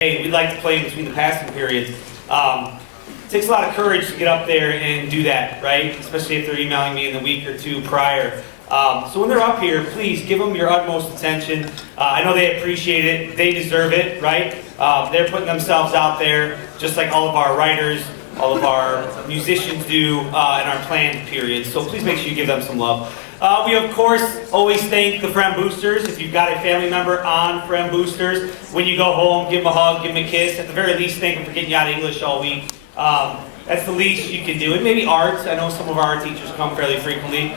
Hey, we'd like to play in between the passing periods. It takes a lot of courage to get up there and do that, right? Especially if they're emailing me in the week or two prior. So when they're up here, please give them your utmost attention. I know they appreciate it. They deserve it, right? They're putting themselves out there, just like all of our writers, all of our musicians do in our planned periods. So please make sure you give them some love. We, of course, always thank the Friend Boosters. If you've got a family member on Friend Boosters, when you go home, give them a hug, give them a kiss. At the very least, thank them for getting you out of English all week. That's the least you can do. And maybe art. I know some of our art teachers come fairly frequently.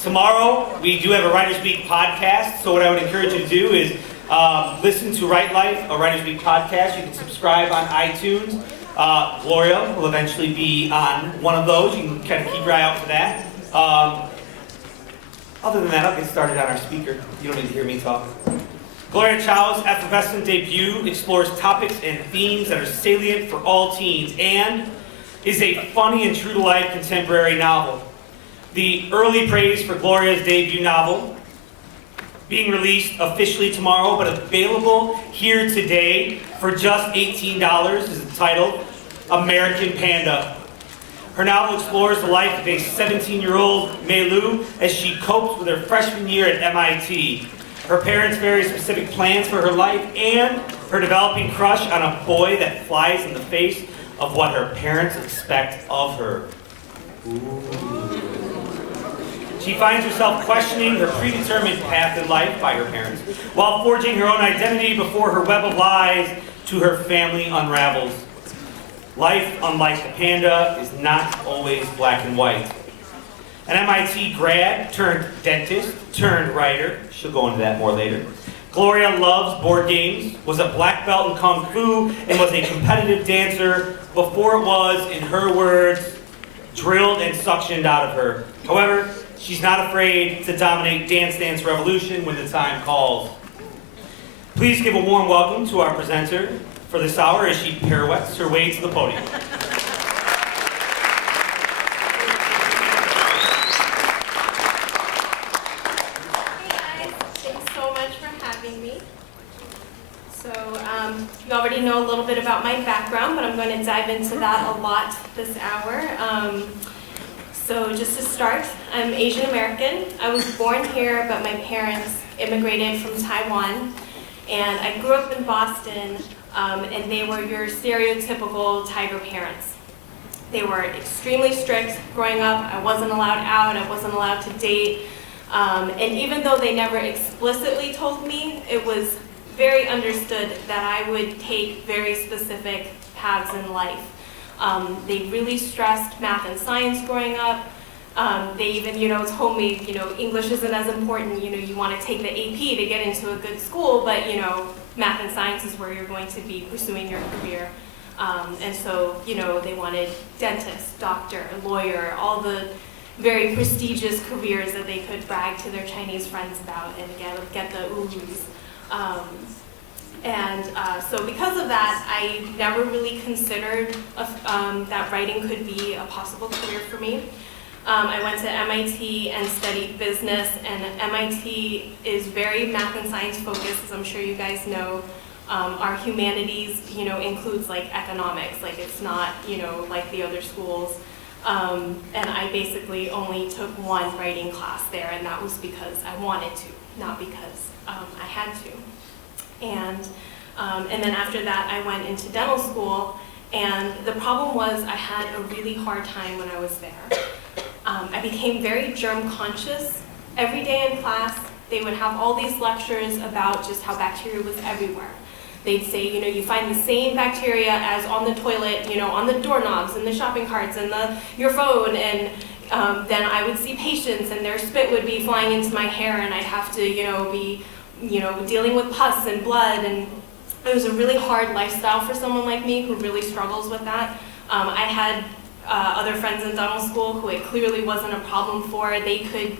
Tomorrow, we do have a Writers Week podcast. So what I would encourage you to do is listen to Write Life, a Writers Week podcast. You can subscribe on iTunes. Gloria will eventually be on one of those. You can kind of keep your eye out for that. Other than that, I'll get started on our speaker. You don't need to hear me talk. Gloria Chow's effervescent debut explores topics and themes that are salient for all teens and is a funny and true-to-life contemporary novel. The early praise for Gloria's debut novel, being released officially tomorrow, but available here today for just $18, is entitled American Panda. Her novel explores the life of a 17-year-old Mei Lu as she copes with her freshman year at MIT, her parents' very specific plans for her life, and her developing crush on a boy that flies in the face of what her parents expect of her. Ooh. She finds herself questioning her predetermined path in life by her parents, while forging her own identity before her web of lies to her family unravels. Life, unlike the panda, is not always black and white. An MIT grad turned dentist turned writer, she'll go into that more later. Gloria loves board games, was a black belt in Kung Fu, and was a competitive dancer before it was, in her words, drilled and suctioned out of her. However, she's not afraid to dominate Dance Dance Revolution when the time calls. Please give a warm welcome to our presenter for this hour as she pirouettes her way to the podium. Hey guys, thanks so much for having me. So you already know a little bit about my background, but I'm going to dive into that a lot this hour. So just to start, I'm Asian American. I was born here, but my parents immigrated from Taiwan. And I grew up in Boston, and they were your stereotypical tiger parents. They were extremely strict growing up. I wasn't allowed out, I wasn't allowed to date. And even though they never explicitly told me, it was very understood that I would take very specific paths in life. They really stressed math and science growing up. They even, told me, English isn't as important. You want to take the AP to get into a good school, but, math and science is where you're going to be pursuing your career. And so, they wanted dentist, doctor, lawyer, all the very prestigious careers that they could brag to their Chinese friends about and get the oohs. So because of that, I never really considered that writing could be a possible career for me. I went to MIT and studied business, and MIT is very math and science focused, as I'm sure you guys know. Our humanities, includes like economics, like it's not, like the other schools. And I basically only took one writing class there, and that was because I wanted to, not because I had to. And then after that, I went into dental school, and the problem was I had a really hard time when I was there. I became very germ conscious. Every day in class, they would have all these lectures about just how bacteria was everywhere. They'd say, you find the same bacteria as on the toilet, on the doorknobs and the shopping carts and your phone. And then I would see patients and their spit would be flying into my hair, and I'd have to, be, dealing with pus and blood. And it was a really hard lifestyle for someone like me who really struggles with that. I had other friends in dental school who it clearly wasn't a problem for. They could,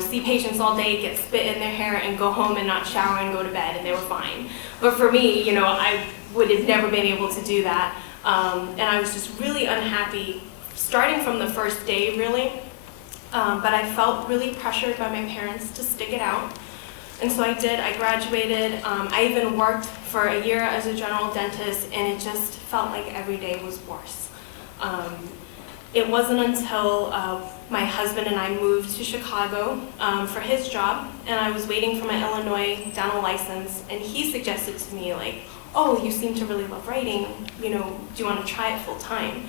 see patients all day, get spit in their hair, and go home and not shower and go to bed, and they were fine. But for me, I would have never been able to do that. And I was just really unhappy, starting from the first day, really. But I felt really pressured by my parents to stick it out. And so I did, I graduated. I even worked for a year as a general dentist, and it just felt like every day was worse. It wasn't until my husband and I moved to Chicago for his job, and I was waiting for my Illinois dental license, and he suggested to me, like, oh, you seem to really love writing, you know, do you want to try it full time?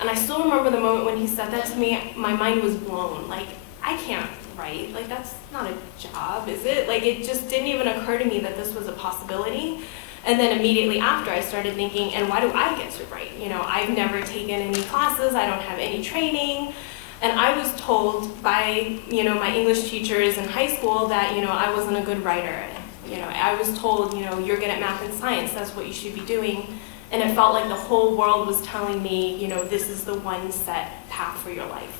And I still remember the moment when he said that to me, my mind was blown. Like, I can't write, like that's not a job, is it? Like it just didn't even occur to me that this was a possibility. And then immediately after I started thinking, and why do I get to write? You know, I've never taken any classes, I don't have any training. And I was told by, you know, my English teachers in high school that, you know, I wasn't a good writer. You know, I was told, you know, you're good at math and science, that's what you should be doing. And it felt like the whole world was telling me, you know, this is the one set path for your life.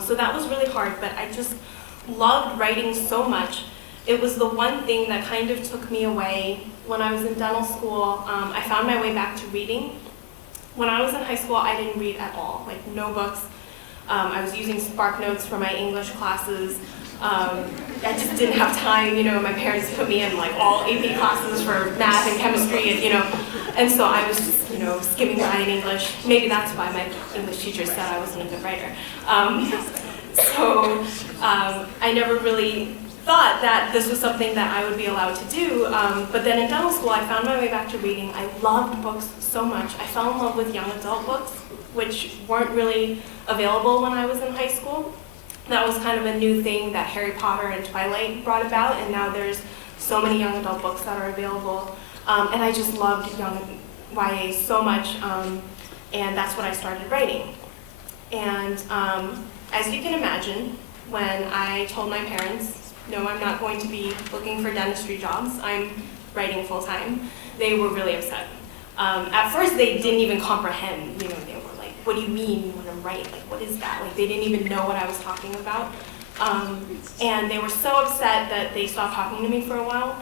So that was really hard, but I just loved writing so much. It was the one thing that kind of took me away. When I was in dental school, I found my way back to reading. When I was in high school, I didn't read at all, like no books. I was using SparkNotes for my English classes. I just didn't have time, you know, my parents put me in like all AP classes for math and chemistry, and, you know, and so I was just, you know, skimming by in English. Maybe that's why my English teacher said I wasn't a good writer. I never really thought that this was something that I would be allowed to do, but then in dental school I found my way back to reading. I loved books so much. I fell in love with young adult books, which weren't really available when I was in high school. That was kind of a new thing that Harry Potter and Twilight brought about, and now there's so many young adult books that are available. And I just loved young YA so much, and that's when I started writing. And as you can imagine, when I told my parents, no, I'm not going to be looking for dentistry jobs, I'm writing full time, they were really upset. At first they didn't even comprehend, you know, they were like, what do you mean you want to write? Like, what is that? Like, they didn't even know what I was talking about. And they were so upset that they stopped talking to me for a while.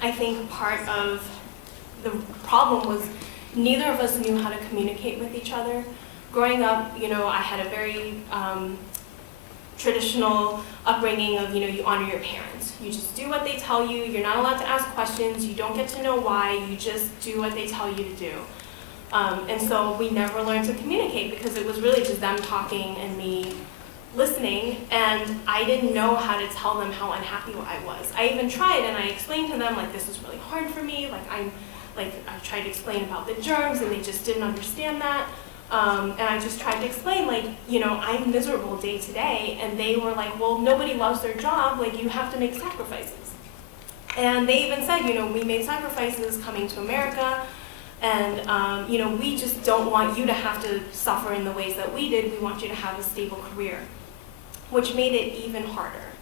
I think part of the problem was neither of us knew how to communicate with each other. Growing up, you know, I had a very traditional upbringing of, you know, you honor your parents. You just do what they tell you. You're not allowed to ask questions. You don't get to know why. You just do what they tell you to do. And so we never learned to communicate because it was really just them talking and me listening, and I didn't know how to tell them how unhappy I was. I even tried, and I explained to them, like, this is really hard for me. I tried to explain about the germs, and they just didn't understand that. And I just tried to explain, like, you know, I'm miserable day to day, and they were like, well, nobody loves their job, like, you have to make sacrifices. And they even said, you know, we made sacrifices coming to America, and, you know, we just don't want you to have to suffer in the ways that we did. We want you to have a stable career, which made it even harder.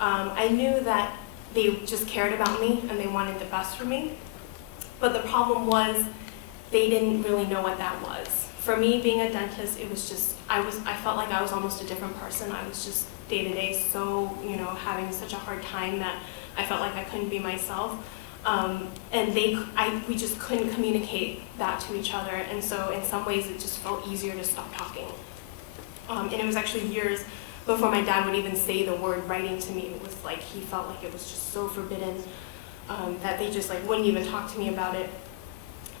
I knew that they just cared about me, and they wanted the best for me, but the problem was they didn't really know what that was. For me, being a dentist, it was just, I felt like I was almost a different person. I was just day to day so, you know, having such a hard time that I felt like I couldn't be myself. And we just couldn't communicate that to each other. And so in some ways it just felt easier to stop talking. And it was actually years before my dad would even say the word writing to me. It was like, he felt like it was just so forbidden, that they just like wouldn't even talk to me about it.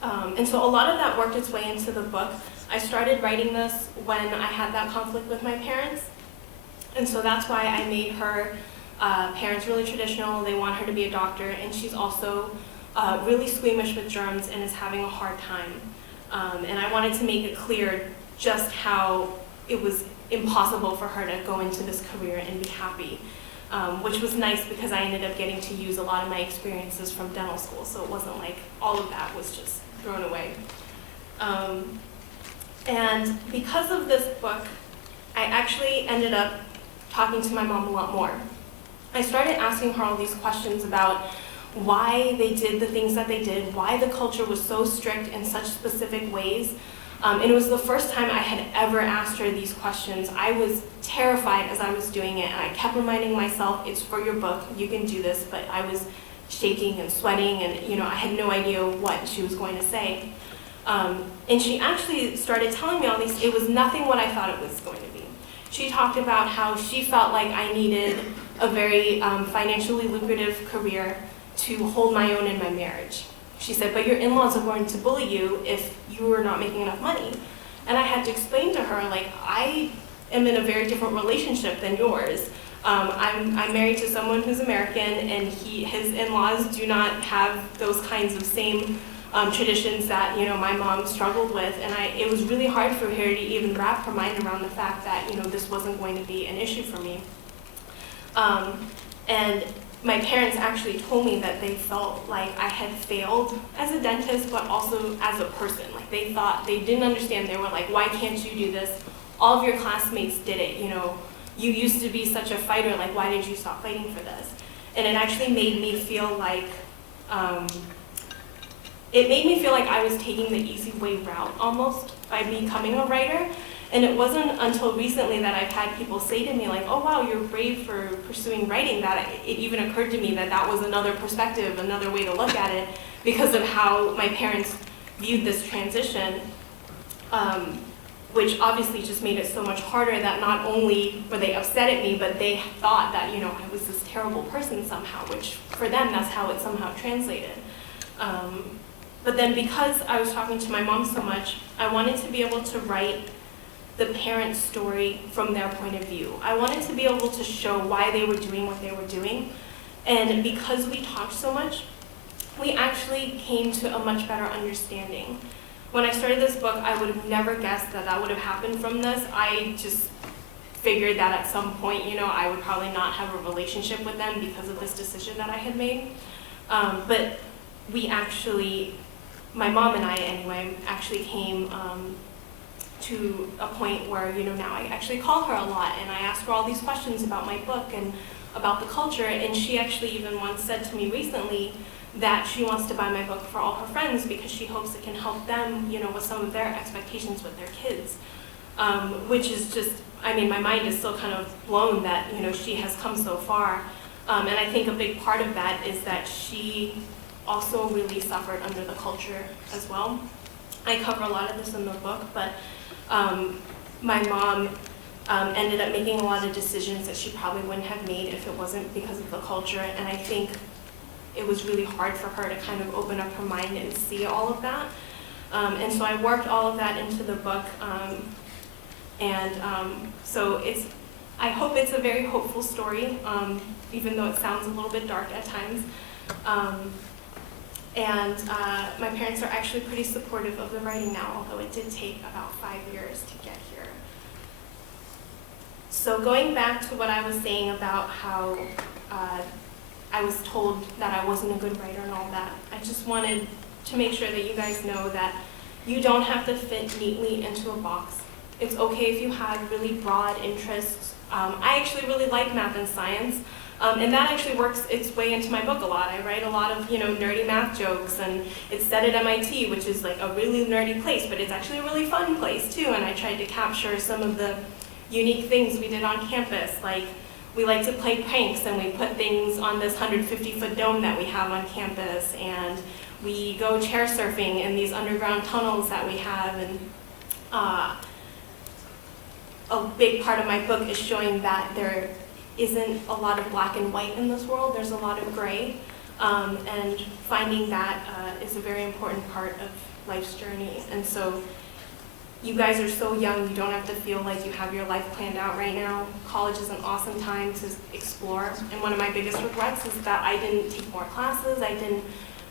And so a lot of that worked its way into the book. I started writing this when I had that conflict with my parents. And so that's why I made her parents really traditional. They want her to be a doctor, and she's also really squeamish with germs and is having a hard time. And I wanted to make it clear just how it was impossible for her to go into this career and be happy, which was nice because I ended up getting to use a lot of my experiences from dental school, so it wasn't like all of that was just thrown away. And because of this book, I actually ended up talking to my mom a lot more. I started asking her all these questions about why they did the things that they did, why the culture was so strict in such specific ways. And it was the first time I had ever asked her these questions. I was terrified as I was doing it, and I kept reminding myself, it's for your book, you can do this, but I was shaking and sweating, and you know, I had no idea what she was going to say. And she actually started telling me all these, it was nothing what I thought it was going to be. She talked about how she felt like I needed a very financially lucrative career to hold my own in my marriage. She said, but your in-laws are going to bully you if you are not making enough money. And I had to explain to her, like, I am in a very different relationship than yours. I'm married to someone who's American, and his in-laws do not have those kinds of same traditions that, you know, my mom struggled with. And it was really hard for her to even wrap her mind around the fact that, you know, this wasn't going to be an issue for me. And my parents actually told me that they felt like I had failed as a dentist, but also as a person. Like, they thought, they didn't understand. They were like, why can't you do this? All of your classmates did it, you know. You used to be such a fighter, like, why did you stop fighting for this? And it actually made me feel like, I was taking the easy way route almost by becoming a writer. And it wasn't until recently that I've had people say to me, like, oh wow, you're brave for pursuing writing, that it even occurred to me that that was another perspective, another way to look at it, because of how my parents viewed this transition, which obviously just made it so much harder that not only were they upset at me, but they thought that, you know, I was this terrible person somehow, which for them, that's how it somehow translated. But then because I was talking to my mom so much, I wanted to be able to write the parent's story from their point of view. I wanted to be able to show why they were doing what they were doing. And because we talked so much, we actually came to a much better understanding. When I started this book, I would have never guessed that that would have happened from this. I just figured that at some point, you know, I would probably not have a relationship with them because of this decision that I had made. But we actually, my mom and I anyway, actually came to a point where, you know, now I actually call her a lot and I ask her all these questions about my book and about the culture, and she actually even once said to me recently that she wants to buy my book for all her friends because she hopes it can help them, you know, with some of their expectations with their kids, which is just, I mean, my mind is still kind of blown that, you know, she has come so far, and I think a big part of that is that she also really suffered under the culture as well. I cover a lot of this in the book, but my mom ended up making a lot of decisions that she probably wouldn't have made if it wasn't because of the culture, and I think it was really hard for her to kind of open up her mind and see all of that. And so I worked all of that into the book, so I hope it's a very hopeful story, even though it sounds a little bit dark at times. My parents are actually pretty supportive of the writing now, although it did take about 5 years to get here. So going back to what I was saying about how I was told that I wasn't a good writer and all that, I just wanted to make sure that you guys know that you don't have to fit neatly into a box. It's okay if you have really broad interests. I actually really like math and science. And that actually works its way into my book a lot. I write a lot of, you know, nerdy math jokes, and it's set at MIT, which is like a really nerdy place, but it's actually a really fun place too. And I tried to capture some of the unique things we did on campus. Like, we like to play pranks, and we put things on this 150-foot dome that we have on campus, and we go chair surfing in these underground tunnels that we have. And a big part of my book is showing that there isn't a lot of black and white in this world. There's a lot of gray, and finding that is a very important part of life's journey. And so you guys are so young, you don't have to feel like you have your life planned out right now. College is an awesome time to explore, and one of my biggest regrets is that I didn't take more classes, I didn't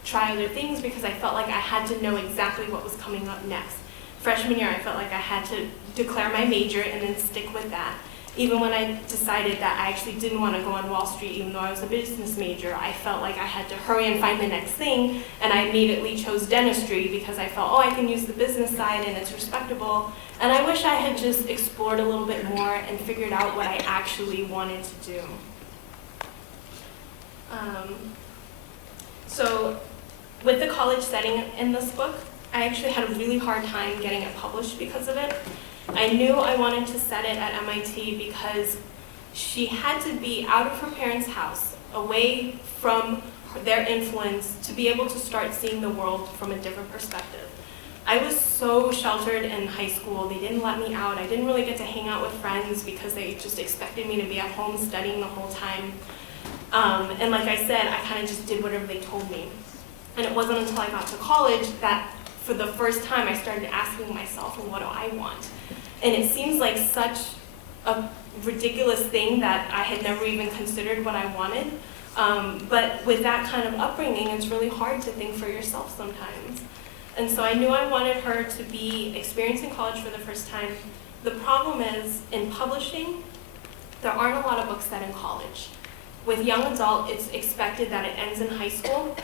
try other things, because I felt like I had to know exactly what was coming up next. Freshman year, I felt like I had to declare my major and then stick with that. Even when I decided that I actually didn't want to go on Wall Street, even though I was a business major, I felt like I had to hurry and find the next thing, and I immediately chose dentistry because I felt, oh, I can use the business side and it's respectable. And I wish I had just explored a little bit more and figured out what I actually wanted to do. So with the college setting in this book, I actually had a really hard time getting it published because of it. I knew I wanted to set it at MIT because she had to be out of her parents' house, away from their influence, to be able to start seeing the world from a different perspective. I was so sheltered in high school. They didn't let me out. I didn't really get to hang out with friends because they just expected me to be at home studying the whole time. And like I said, I kind of just did whatever they told me. And it wasn't until I got to college that for the first time I started asking myself, well, what do I want? And it seems like such a ridiculous thing that I had never even considered what I wanted. But with that kind of upbringing, it's really hard to think for yourself sometimes. And so I knew I wanted her to be experiencing college for the first time. The problem is, in publishing, there aren't a lot of books set in college. With young adult, it's expected that it ends in high school.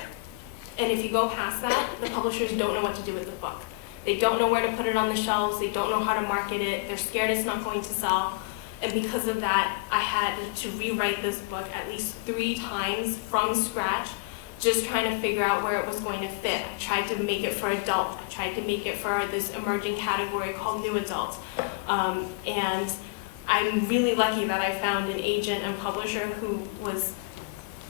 And if you go past that, the publishers don't know what to do with the book. They don't know where to put it on the shelves. They don't know how to market it. They're scared it's not going to sell. And because of that, I had to rewrite this book at least 3 times from scratch, just trying to figure out where it was going to fit. I tried to make it for adult. I tried to make it for this emerging category called new adult. And I'm really lucky that I found an agent and publisher who was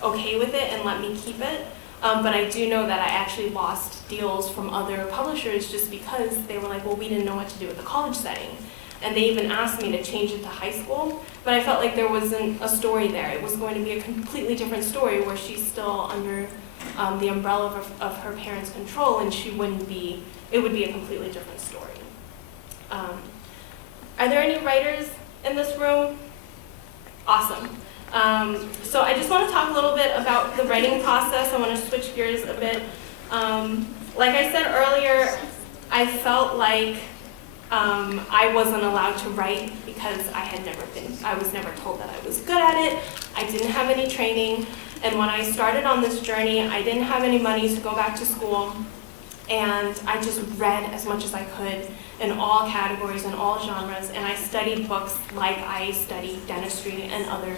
okay with it and let me keep it. But I do know that I actually lost deals from other publishers just because they were like, well, we didn't know what to do with the college setting. And they even asked me to change it to high school, but I felt like there wasn't a story there. It was going to be a completely different story where she's still under the umbrella of her parents' control, and she wouldn't be, it would be a completely different story. Are there any writers in this room? Awesome. So I just want to talk a little bit about the writing process. I want to switch gears a bit. Like I said earlier, I felt like I wasn't allowed to write because I was never told that I was good at it. I didn't have any training. And when I started on this journey, I didn't have any money to go back to school. And I just read as much as I could in all categories and all genres. And I studied books like I studied dentistry and other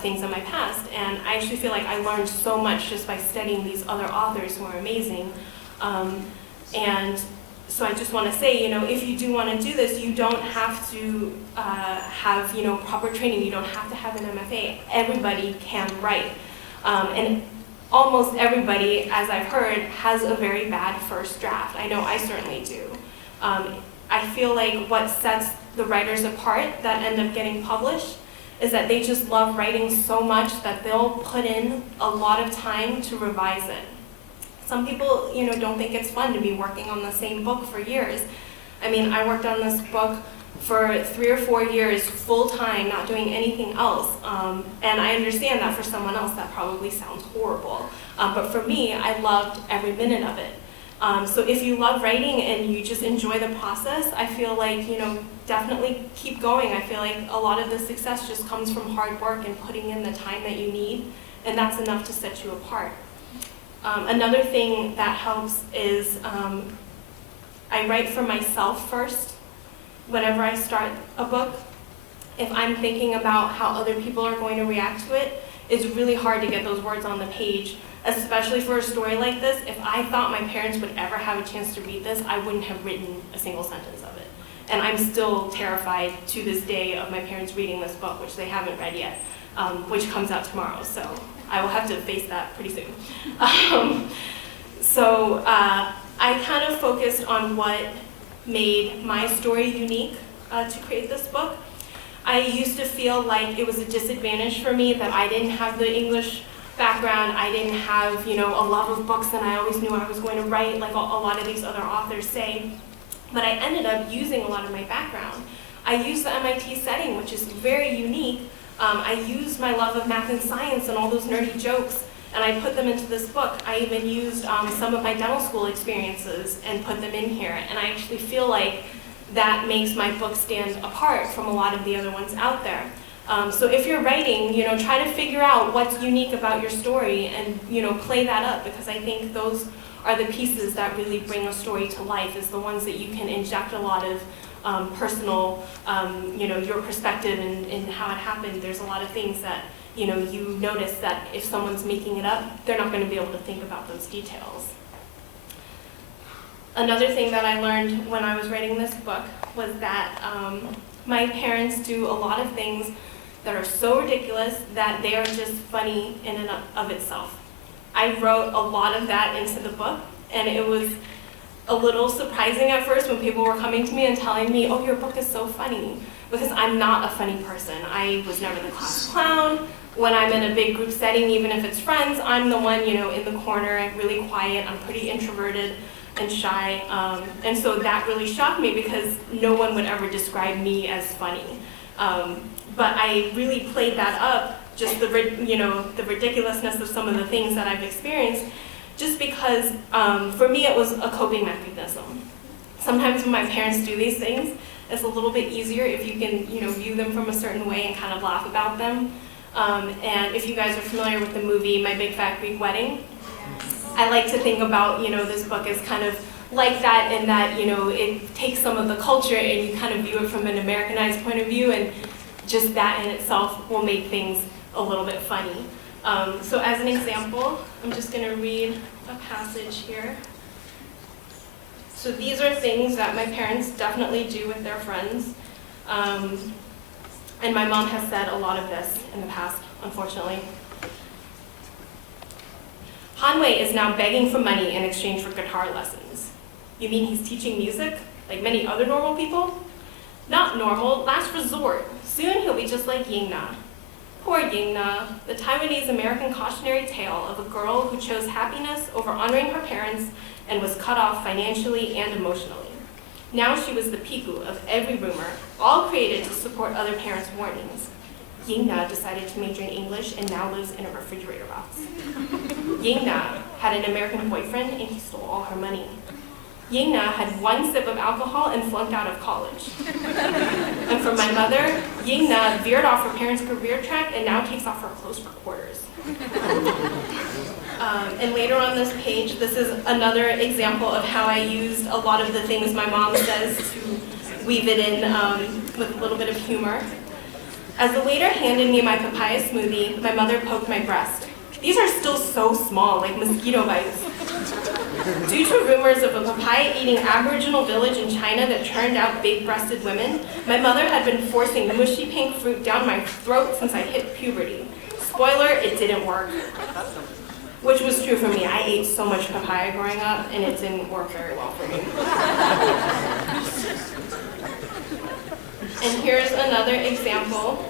things in my past. And I actually feel like I learned so much just by studying these other authors who are amazing. And so I just want to say, if you do want to do this, you don't have to have, proper training. You don't have to have an MFA. Everybody can write. And almost everybody, as I've heard, has a very bad first draft. I know I certainly do. I feel like what sets the writers apart that end up getting published is that they just love writing so much that they'll put in a lot of time to revise it. Some people, don't think it's fun to be working on the same book for years. I mean, I worked on this book for 3 or 4 years full time, not doing anything else. And I understand that for someone else that probably sounds horrible. But for me, I loved every minute of it. So if you love writing and you just enjoy the process, I feel like, definitely keep going. I feel like a lot of the success just comes from hard work and putting in the time that you need, and that's enough to set you apart. Another thing that helps is I write for myself first. Whenever I start a book, if I'm thinking about how other people are going to react to it, it's really hard to get those words on the page, especially for a story like this. If I thought my parents would ever have a chance to read this, I wouldn't have written a single sentence of it. And I'm still terrified to this day of my parents reading this book, which they haven't read yet, which comes out tomorrow. So I will have to face that pretty soon. So I kind of focused on what made my story unique to create this book. I used to feel like it was a disadvantage for me that I didn't have the English background. I didn't have, a love of books, and I always knew I was going to write like a lot of these other authors say. But I ended up using a lot of my background. I used the MIT setting, which is very unique. I used my love of math and science and all those nerdy jokes, and I put them into this book. I even used some of my dental school experiences and put them in here. And I actually feel like that makes my book stand apart from a lot of the other ones out there. So if you're writing, try to figure out what's unique about your story and, play that up, because I think those are the pieces that really bring a story to life, is the ones that you can inject a lot of personal, your perspective and how it happened. There's a lot of things that, you notice that if someone's making it up, they're not going to be able to think about those details. Another thing that I learned when I was writing this book was that my parents do a lot of things that are so ridiculous that they are just funny in and of itself. I wrote a lot of that into the book, and it was a little surprising at first when people were coming to me and telling me, oh, your book is so funny, because I'm not a funny person. I was never the class clown. When I'm in a big group setting, even if it's friends, I'm the one, in the corner, really quiet. I'm pretty introverted and shy. And so that really shocked me because no one would ever describe me as funny. But I really played that up, just the ridiculousness of some of the things that I've experienced, just because for me it was a coping mechanism. Sometimes when my parents do these things, it's a little bit easier if you can, view them from a certain way and kind of laugh about them. And if you guys are familiar with the movie My Big Fat Greek Wedding, I like to think about, this book as kind of like that, in that, it takes some of the culture and you kind of view it from an Americanized point of view, and just that in itself will make things a little bit funny. So as an example, I'm just going to read a passage here. So these are things that my parents definitely do with their friends. And my mom has said a lot of this in the past, unfortunately. Hanwei is now begging for money in exchange for guitar lessons. You mean he's teaching music, like many other normal people? Not normal, last resort. Soon he'll be just like Yingna. Poor Yingna, the Taiwanese American cautionary tale of a girl who chose happiness over honoring her parents and was cut off financially and emotionally. Now she was the piku of every rumor, all created to support other parents' warnings. Yingna decided to major in English and now lives in a refrigerator box. Yingna had an American boyfriend and he stole all her money. Yingna had one sip of alcohol and flunked out of college. And for my mother, Yingna veered off her parents' career track and now takes off her clothes for quarters. And later on this page, this is another example of how I used a lot of the things my mom says to weave it in with a little bit of humor. As the waiter handed me my papaya smoothie, my mother poked my breast. These are still so small, like mosquito bites. Due to rumors of a papaya-eating Aboriginal village in China that churned out big-breasted women, my mother had been forcing mushy pink fruit down my throat since I hit puberty. Spoiler, it didn't work. Which was true for me. I ate so much papaya growing up, and it didn't work very well for me. And here's another example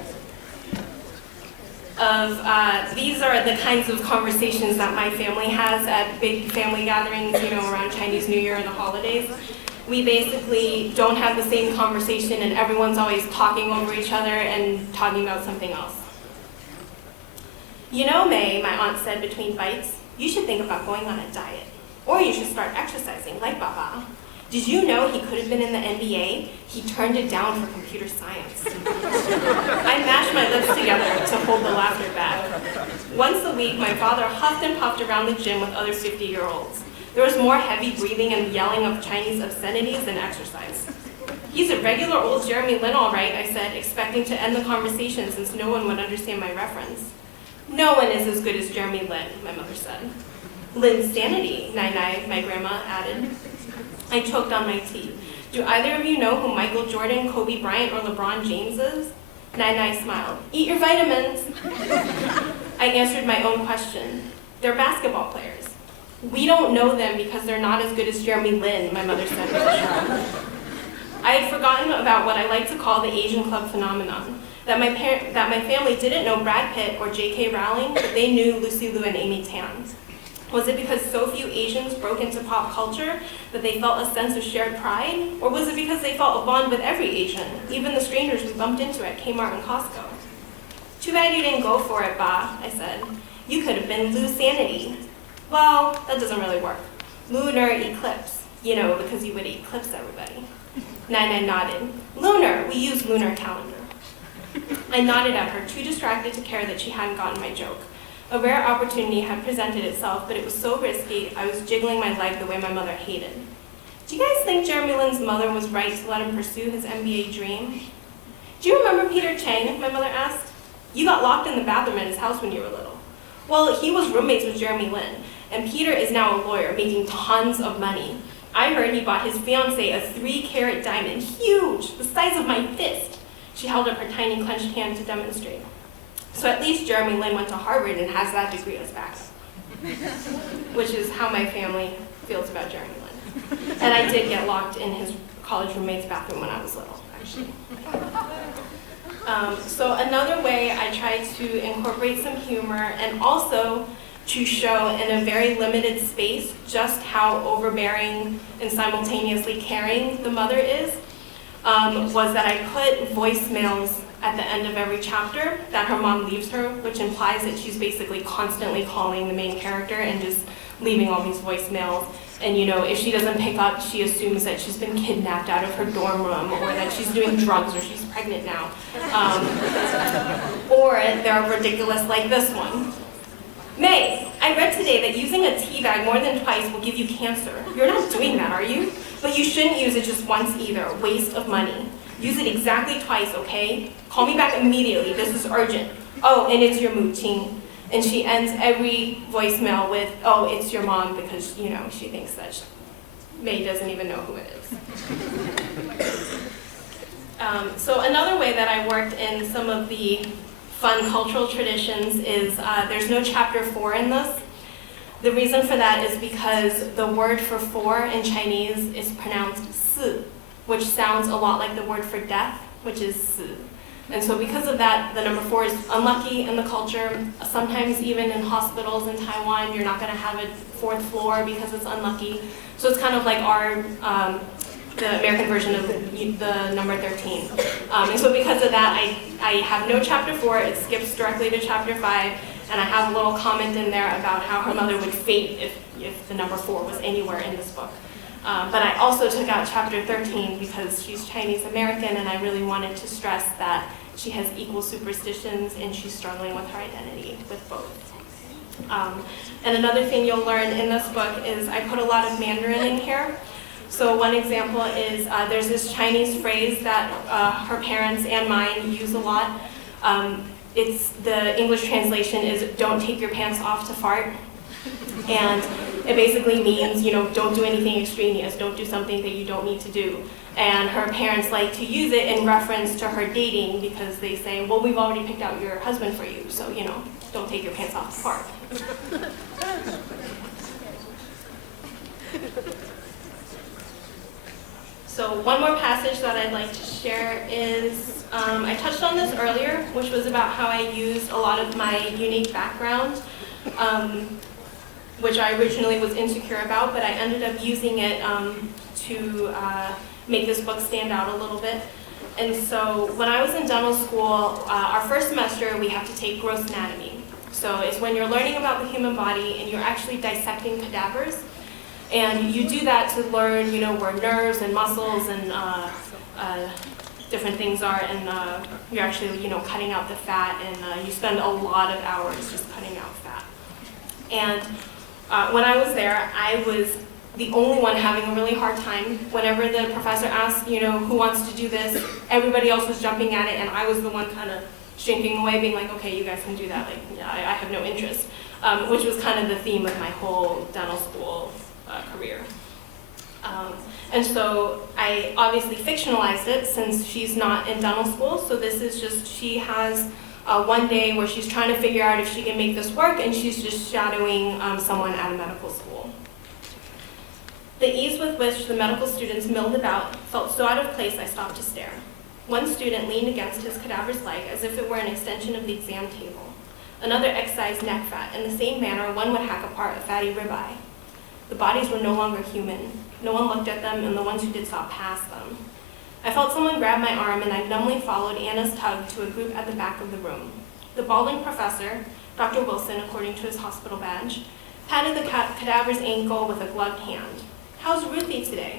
of, these are the kinds of conversations that my family has at big family gatherings, around Chinese New Year and the holidays. We basically don't have the same conversation, and everyone's always talking over each other and talking about something else. May, my aunt said between bites, you should think about going on a diet. Or you should start exercising, like Baba. Did you know he could have been in the NBA? He turned it down for computer science. I mashed my lips together to hold the laughter back. Once a week, my father huffed and puffed around the gym with other 50-year-olds. There was more heavy breathing and yelling of Chinese obscenities than exercise. He's a regular old Jeremy Lin, all right, I said, expecting to end the conversation since no one would understand my reference. No one is as good as Jeremy Lin, my mother said. Lin's sanity, Nai, my grandma added. I choked on my tea. Do either of you know who Michael Jordan, Kobe Bryant, or LeBron James is? Nai smiled. Eat your vitamins. I answered my own question. They're basketball players. We don't know them because they're not as good as Jeremy Lin, my mother said with a shrug. I had forgotten about what I like to call the Asian club phenomenon. That my family didn't know Brad Pitt or J.K. Rowling, but they knew Lucy Liu and Amy Tan. Was it because so few Asians broke into pop culture that they felt a sense of shared pride? Or was it because they felt a bond with every Asian, even the strangers we bumped into at Kmart and Costco? Too bad you didn't go for it, Ba, I said. You could have been Lou Sanity. Well, that doesn't really work. Lunar eclipse, because you would eclipse everybody. Nai nodded. Lunar, we use lunar calendar. I nodded at her, too distracted to care that she hadn't gotten my joke. A rare opportunity had presented itself, but it was so risky, I was jiggling my leg the way my mother hated. Do you guys think Jeremy Lin's mother was right to let him pursue his MBA dream? Do you remember Peter Chang, my mother asked? You got locked in the bathroom at his house when you were little. Well, he was roommates with Jeremy Lin, and Peter is now a lawyer, making tons of money. I heard he bought his fiancée a 3-carat diamond, huge, the size of my fist. She held up her tiny clenched hand to demonstrate. So at least Jeremy Lin went to Harvard and has that degree as backup, which is how my family feels about Jeremy Lin. And I did get locked in his college roommate's bathroom when I was little, actually. So another way I try to incorporate some humor and also to show in a very limited space just how overbearing and simultaneously caring the mother is, was that I put voicemails at the end of every chapter that her mom leaves her, which implies that she's basically constantly calling the main character and just leaving all these voicemails. And if she doesn't pick up, she assumes that she's been kidnapped out of her dorm room, or that she's doing drugs, or she's pregnant now. Or they're ridiculous like this one. May, I read today that using a tea bag more than twice will give you cancer. You're not doing that, are you? But you shouldn't use it just once either. Waste of money. Use it exactly twice, okay? Call me back immediately. This is urgent. Oh, and it's your mooching. And she ends every voicemail with, oh, it's your mom, because, she thinks that May doesn't even know who it is. So another way that I worked in some of the fun cultural traditions is there's no chapter 4 in this. The reason for that is because the word for 4 in Chinese is pronounced si, which sounds a lot like the word for death, which is si. And so because of that, the number 4 is unlucky in the culture. Sometimes even in hospitals in Taiwan, you're not going to have a 4th floor because it's unlucky. So it's kind of like the American version of the number 13. And so because of that, I have no chapter 4. It skips directly to chapter 5. And I have a little comment in there about how her mother would fate if the number 4 was anywhere in this book. But I also took out chapter 13 because she's Chinese American, and I really wanted to stress that she has equal superstitions and she's struggling with her identity with both. And another thing you'll learn in this book is I put a lot of Mandarin in here. So one example is there's this Chinese phrase that her parents and mine use a lot. The English translation is "don't take your pants off to fart." And it basically means, don't do anything extraneous, don't do something that you don't need to do. And her parents like to use it in reference to her dating because they say, well, we've already picked out your husband for you, so, don't take your pants off to fart. So one more passage that I'd like to share is, I touched on this earlier, which was about how I used a lot of my unique background, which I originally was insecure about, but I ended up using it to make this book stand out a little bit. And so when I was in dental school, our first semester we have to take gross anatomy. So it's when you're learning about the human body and you're actually dissecting cadavers. And you do that to learn, where nerves and muscles and different things are, and you're actually, cutting out the fat, and you spend a lot of hours just cutting out fat. And when I was there, I was the only one having a really hard time. Whenever the professor asked, who wants to do this, everybody else was jumping at it, and I was the one kind of shrinking away, being like, okay, you guys can do that. Like, yeah, I have no interest, which was kind of the theme of my whole dental school career. And so I obviously fictionalized it since she's not in dental school. So this is just, she has one day where she's trying to figure out if she can make this work, and she's just shadowing someone at a medical school. The ease with which the medical students milled about felt so out of place I stopped to stare. One student leaned against his cadaver's leg as if it were an extension of the exam table. Another excised neck fat in the same manner one would hack apart a fatty ribeye. The bodies were no longer human. No one looked at them, and the ones who did saw past them. I felt someone grab my arm, and I numbly followed Anna's tug to a group at the back of the room. The balding professor, Dr. Wilson, according to his hospital badge, patted the cadaver's ankle with a gloved hand. "How's Ruthie today?"